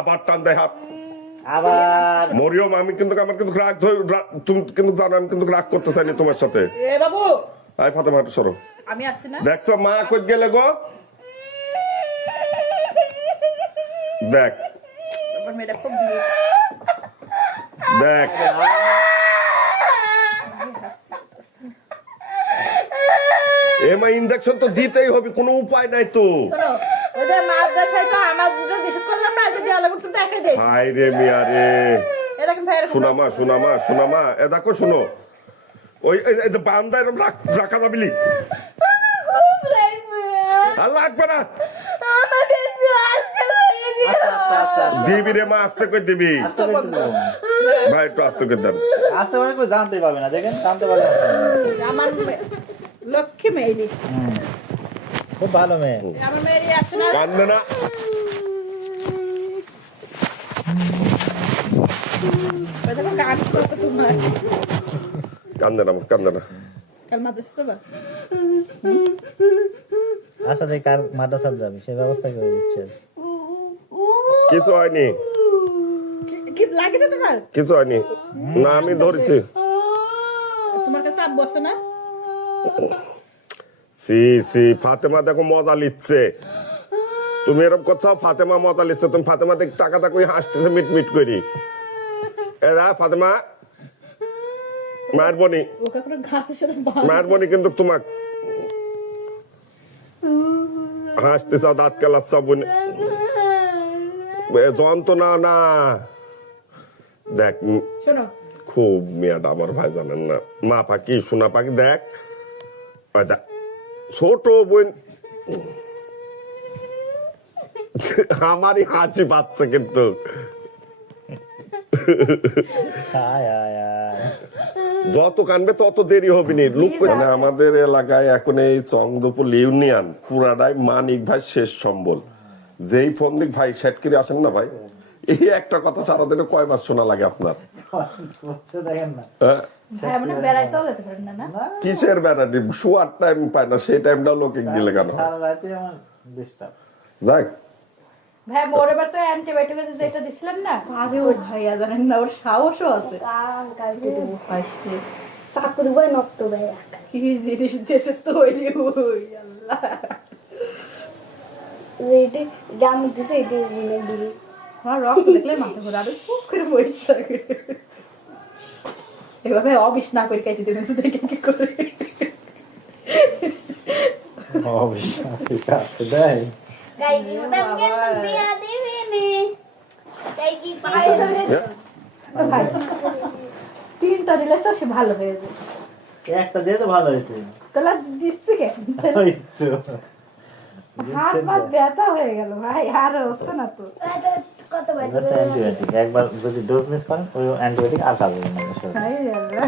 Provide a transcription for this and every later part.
আবার টান দেয় হাত আবার মরিয়ম আমি কিন্তু আমার কিন্তু রাগ তুমি কিন্তু জানো আমি কিন্তু রাগ করতে চাইনি তোমার সাথে এ বাবু আই ফাতেমা একটু সরো আমি আছি না দেখছো মা কই গেলে গো দেখ আমার মেয়েটা খুব দিয়ে দেখ এমা ইনজেকশন তো দিতেই হবে কোনো উপায় নাই তো শোনো ওদের মাদ্রাসায় তো আমার দুটো নিষেধ করলাম না যে দেওয়া লাগবে তুমি একাই দেই হাই রে মিয়া রে এরকম ভাই শোনা মা এ দেখো শোনো ওই এই যে বান্দা এরকম রাখা যাবিলি আর লাগবে না দিবি রে মা আস্তে করে দিবি ভাই একটু আস্তে করে দেন আসতে পারে কেউ জানতে পারবে না দেখেন জানতে পারবে আমার লক্ষ্মী মেয়ে খুব ভালো মেয়ে আমার মেয়ে আছে না কান্দে না দেখো গান করতে তোমার কান্দে না কাল মাদ্রাসা যাবা আচ্ছা দেখ কার মাদ্রাসা যাবে সে ব্যবস্থা করে দিচ্ছে কিছু হয়নি কি লাগিছে তোমার কিছু হয়নি না আমি ধরেছি তোমার কাছে আব্বু আছে না সি ফাতেমা দেখো মজা লিচ্ছে তুমি এরকম কথা ফাতেমা মজা লিচ্ছে তুমি ফাতেমা দেখ টাকা কই হাসতেছে মিট করি এরা ফাতেমা মায়ের বনি ওকে পুরো ঘাসের সাথে মায়ের বনি কিন্তু তোমাক হাসতে চাও দাঁত কালাচ্ছ বোন যন্ত্রণা না দেখ শোনো খুব মেয়েটা আমার ভাই জানেন না মা পাখি সোনা পাখি দেখ ছোট বোন আমারই হাঁচি পাচ্ছে কিন্তু যত কানবে তত দেরি হবে নি লোক মানে আমাদের এলাকায় এখন এই চংদপুর ইউনিয়ন পুরাটাই মানিক ভাই শেষ সম্বল যেই ফোন দিক ভাই সেট করে আসেন না ভাই এই একটা কথা সারাদিনে কয়বার শোনা লাগে আপনার দেখেন না ভাই আমরা বেড়াইতেও যেতে পারি না না কিসের বেড়াটি শোয়ার টাইম পায় না সেই টাইমটা লোকে দিলে কেন সারা রাতে আমার ডিস্টার্ব যাক ভাই মোর এবার তো অ্যান্টিবায়োটিক যেটা দিছিলাম না আরে ও ভাইয়া জানেন না ওর সাহসও আছে কালকে দেবো হাসবে চাকু দুবাই নক্ত ভাই কি জিনিস দিয়েছে তৈরি ওই আল্লাহ এইটি জাম দিছে এইটি মনে দিলি আমার রক্ত দেখলে মাথা ঘুরে আরো খুব করে বসে থাকে এভাবে অবিশ না করে কেটে দেবেন দেখে কি করে অবশ্যই দেয় গাই দিও দাম কেন দিয়া দিবি নি তাই কি পাই ভাই তিনটা দিলে তো সে ভালো হয়ে যাবে একটা দিয়ে তো ভালো হয়েছে তাহলে দিচ্ছে কে ওই তো হাত পা ব্যথা হয়ে গেল ভাই আর হচ্ছে না তো কত ভাই অ্যান্টিবায়োটিক একবার যদি ডোজ মিস করেন ওই অ্যান্টিবায়োটিক আর কাজ হবে না হাই আল্লাহ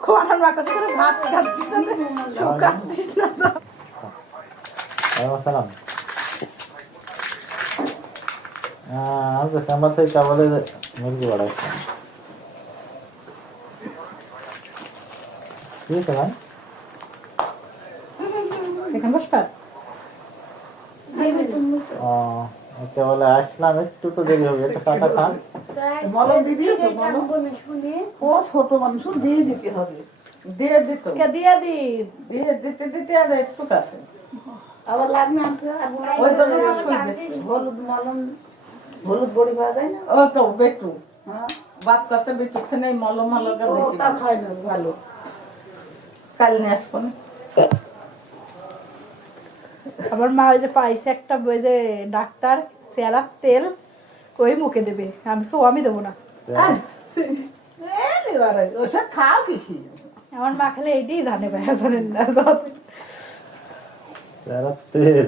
কোয়ানার মা কাছে করে ভাত খাচ্ছিস না খাচ্ছিস না তো সালাম আমাকে সাম্বার থেকে বলে মুরগি বাড়াচ্ছে কি হয়েছে ভাই এখানে বসবা ওকে বলে আসলাম একটু তো দেরি হবে একটা চাটা খান মলম দিয়ে দিয়েছো মলম ও ছোট মানুষ দিয়ে দিতে হবে দিয়ে দিত কে দিয়া দি দিয়ে দিতে দিতে আর একটু কাছে আবার লাগনা ওই জন্য তো শুই গেছি হলুদ মলম হলুদ বড়ি পাওয়া যায় না ও তো বেটু হ্যাঁ বাপ কাছে বেটু খানে মলম আলাদা বেশি তা খায় না ভালো কাল নিয়ে আসবো না আমার মা ওই যে পাইছে একটা ওই যে ডাক্তার সেলার তেল ওই মুখে দেবে আমি দেবো না ওসব খাও কিসি আমার মা খেলে এইটাই জানে ভাইয়া জানেন না তেল